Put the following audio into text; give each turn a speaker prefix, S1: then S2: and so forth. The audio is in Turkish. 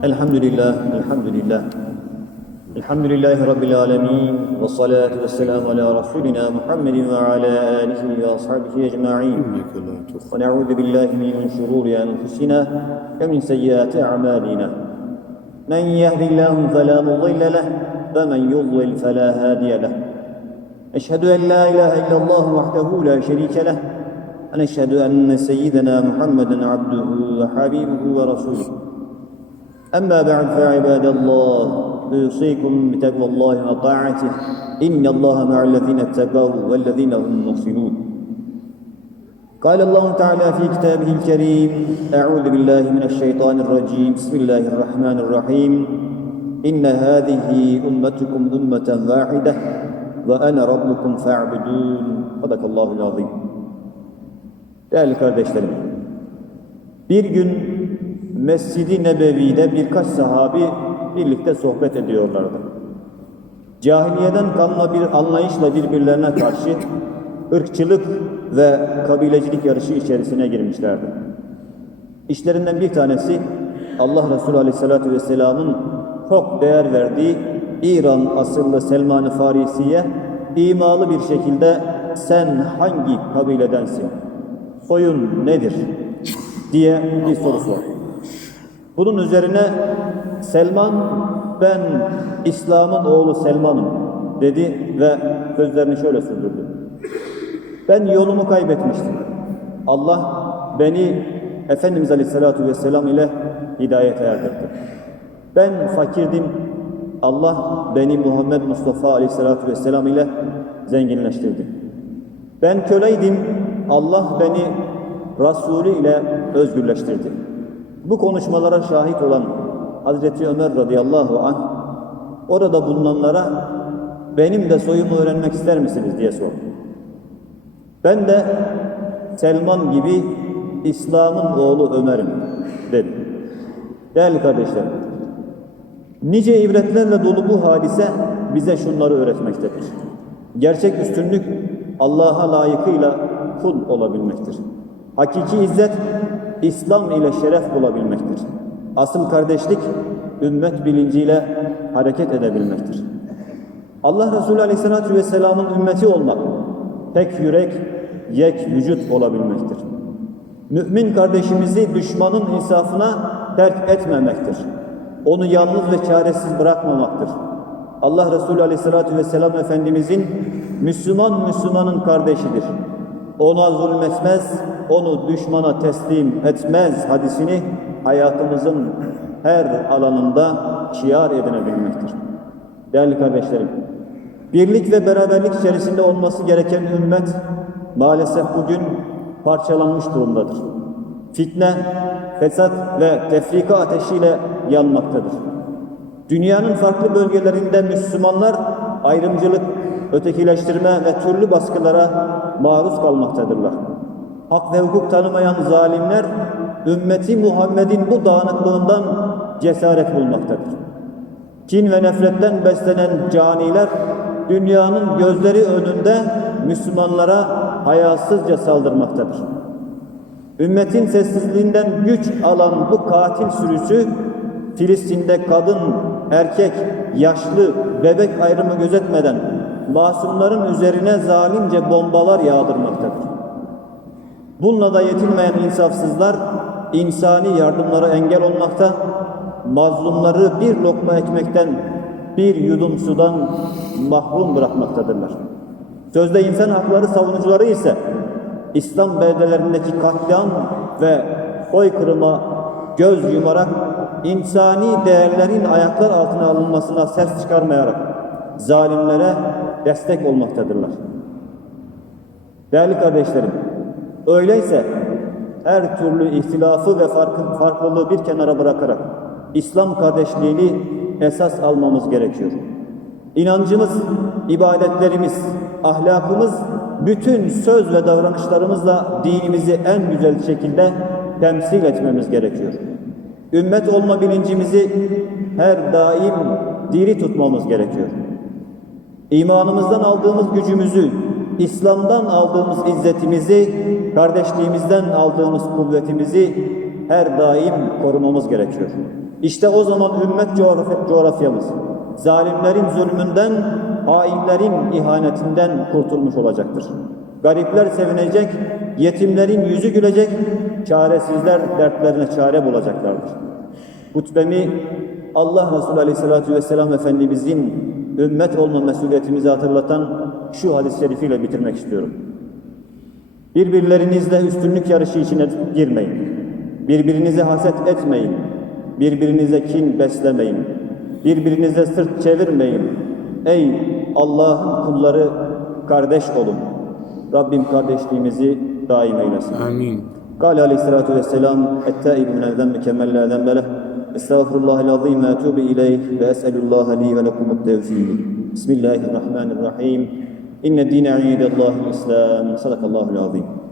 S1: الحمد لله الحمد لله الحمد لله رب العالمين والصلاة والسلام على رسولنا محمد وعلى آله وأصحابه أجمعين. ونعوذ بالله من شرور أنفسنا ومن سيئات أعمالنا. من يهد الله فلا مضل له ومن يضلل فلا هادي له. أشهد أن لا إله إلا الله وحده لا شريك له. ونشهد أن سيدنا محمدا عبده وحبيبه ورسوله. أما بعد فعباد الله أوصيكم بتقوى الله وطاعته إن الله مع الذين اتقوا والذين هم محسنون قال الله تعالى في كتابه الكريم أعوذ بالله من الشيطان الرجيم بسم الله الرحمن الرحيم إن هذه أمتكم أمة واحدة وأنا ربكم فاعبدون صدق الله العظيم Değerli kardeşlerim, bir gün Mescid-i Nebevi'de birkaç sahabi birlikte sohbet ediyorlardı. Cahiliyeden kalma bir anlayışla birbirlerine karşı ırkçılık ve kabilecilik yarışı içerisine girmişlerdi. İşlerinden bir tanesi Allah Resulü Aleyhisselatü Vesselam'ın çok değer verdiği İran asıllı Selman-ı Farisi'ye imalı bir şekilde sen hangi kabiledensin? Soyun nedir? diye bir soru sordu. Bunun üzerine Selman ben İslam'ın oğlu Selman'ım dedi ve sözlerini şöyle sürdürdü. Ben yolumu kaybetmiştim. Allah beni Efendimiz Aleyhisselatü Vesselam ile hidayete erdirdi. Ben fakirdim. Allah beni Muhammed Mustafa Aleyhisselatü Vesselam ile zenginleştirdi. Ben köleydim. Allah beni Resulü ile özgürleştirdi. Bu konuşmalara şahit olan Hazreti Ömer radıyallahu anh orada bulunanlara benim de soyumu öğrenmek ister misiniz diye sordu. Ben de Selman gibi İslam'ın oğlu Ömer'im dedim. Değerli kardeşlerim, nice ibretlerle dolu bu hadise bize şunları öğretmektedir. Gerçek üstünlük Allah'a layıkıyla kul olabilmektir. Hakiki izzet İslam ile şeref bulabilmektir. Asıl kardeşlik ümmet bilinciyle hareket edebilmektir. Allah Resulü Aleyhisselatü Vesselam'ın ümmeti olmak, tek yürek, yek vücut olabilmektir. Mümin kardeşimizi düşmanın insafına terk etmemektir. Onu yalnız ve çaresiz bırakmamaktır. Allah Resulü Aleyhisselatü Vesselam Efendimizin Müslüman Müslümanın kardeşidir. Ona zulmetmez, onu düşmana teslim etmez hadisini hayatımızın her alanında şiar edinebilmektir. Değerli kardeşlerim, birlik ve beraberlik içerisinde olması gereken ümmet maalesef bugün parçalanmış durumdadır. Fitne, fesat ve tefrika ateşiyle yanmaktadır. Dünyanın farklı bölgelerinde Müslümanlar ayrımcılık, ötekileştirme ve türlü baskılara maruz kalmaktadırlar. Hak ve hukuk tanımayan zalimler ümmeti Muhammed'in bu dağınıklığından cesaret bulmaktadır. Kin ve nefretten beslenen caniler dünyanın gözleri önünde Müslümanlara hayasızca saldırmaktadır. Ümmetin sessizliğinden güç alan bu katil sürüsü Filistin'de kadın, erkek, yaşlı, bebek ayrımı gözetmeden masumların üzerine zalimce bombalar yağdırmaktadır. Bununla da yetinmeyen insafsızlar insani yardımlara engel olmakta, mazlumları bir lokma ekmekten, bir yudum sudan mahrum bırakmaktadırlar. Sözde insan hakları savunucuları ise İslam beldelerindeki katliam ve soykırıma göz yumarak insani değerlerin ayaklar altına alınmasına ses çıkarmayarak zalimlere destek olmaktadırlar. Değerli kardeşlerim, öyleyse her türlü ihtilafı ve farkı, farklılığı bir kenara bırakarak İslam kardeşliğini esas almamız gerekiyor. İnancımız, ibadetlerimiz, ahlakımız, bütün söz ve davranışlarımızla dinimizi en güzel şekilde temsil etmemiz gerekiyor. Ümmet olma bilincimizi her daim diri tutmamız gerekiyor. İmanımızdan aldığımız gücümüzü, İslam'dan aldığımız izzetimizi, kardeşliğimizden aldığımız kuvvetimizi her daim korumamız gerekiyor. İşte o zaman ümmet coğrafya- coğrafyamız zalimlerin zulmünden, hainlerin ihanetinden kurtulmuş olacaktır. Garipler sevinecek, yetimlerin yüzü gülecek, çaresizler dertlerine çare bulacaklardır. Hutbemi Allah Resulü Aleyhisselatü Vesselam Efendimizin ümmet olma mesuliyetimizi hatırlatan şu hadis-i şerifiyle bitirmek istiyorum. Birbirlerinizle üstünlük yarışı içine girmeyin. Birbirinize haset etmeyin. Birbirinize kin beslemeyin. Birbirinize sırt çevirmeyin. Ey Allah'ın kulları kardeş olun. Rabbim kardeşliğimizi daim eylesin.
S2: آمين
S1: قال عليه الصلاة والسلام التائب من الذنب كمن لا ذنب له أستغفر الله العظيم وأتوب إليه وأسأل الله لي ولكم التوفيق. بسم الله الرحمن الرحيم. إن الدين عند الله الإسلام. صدق الله العظيم.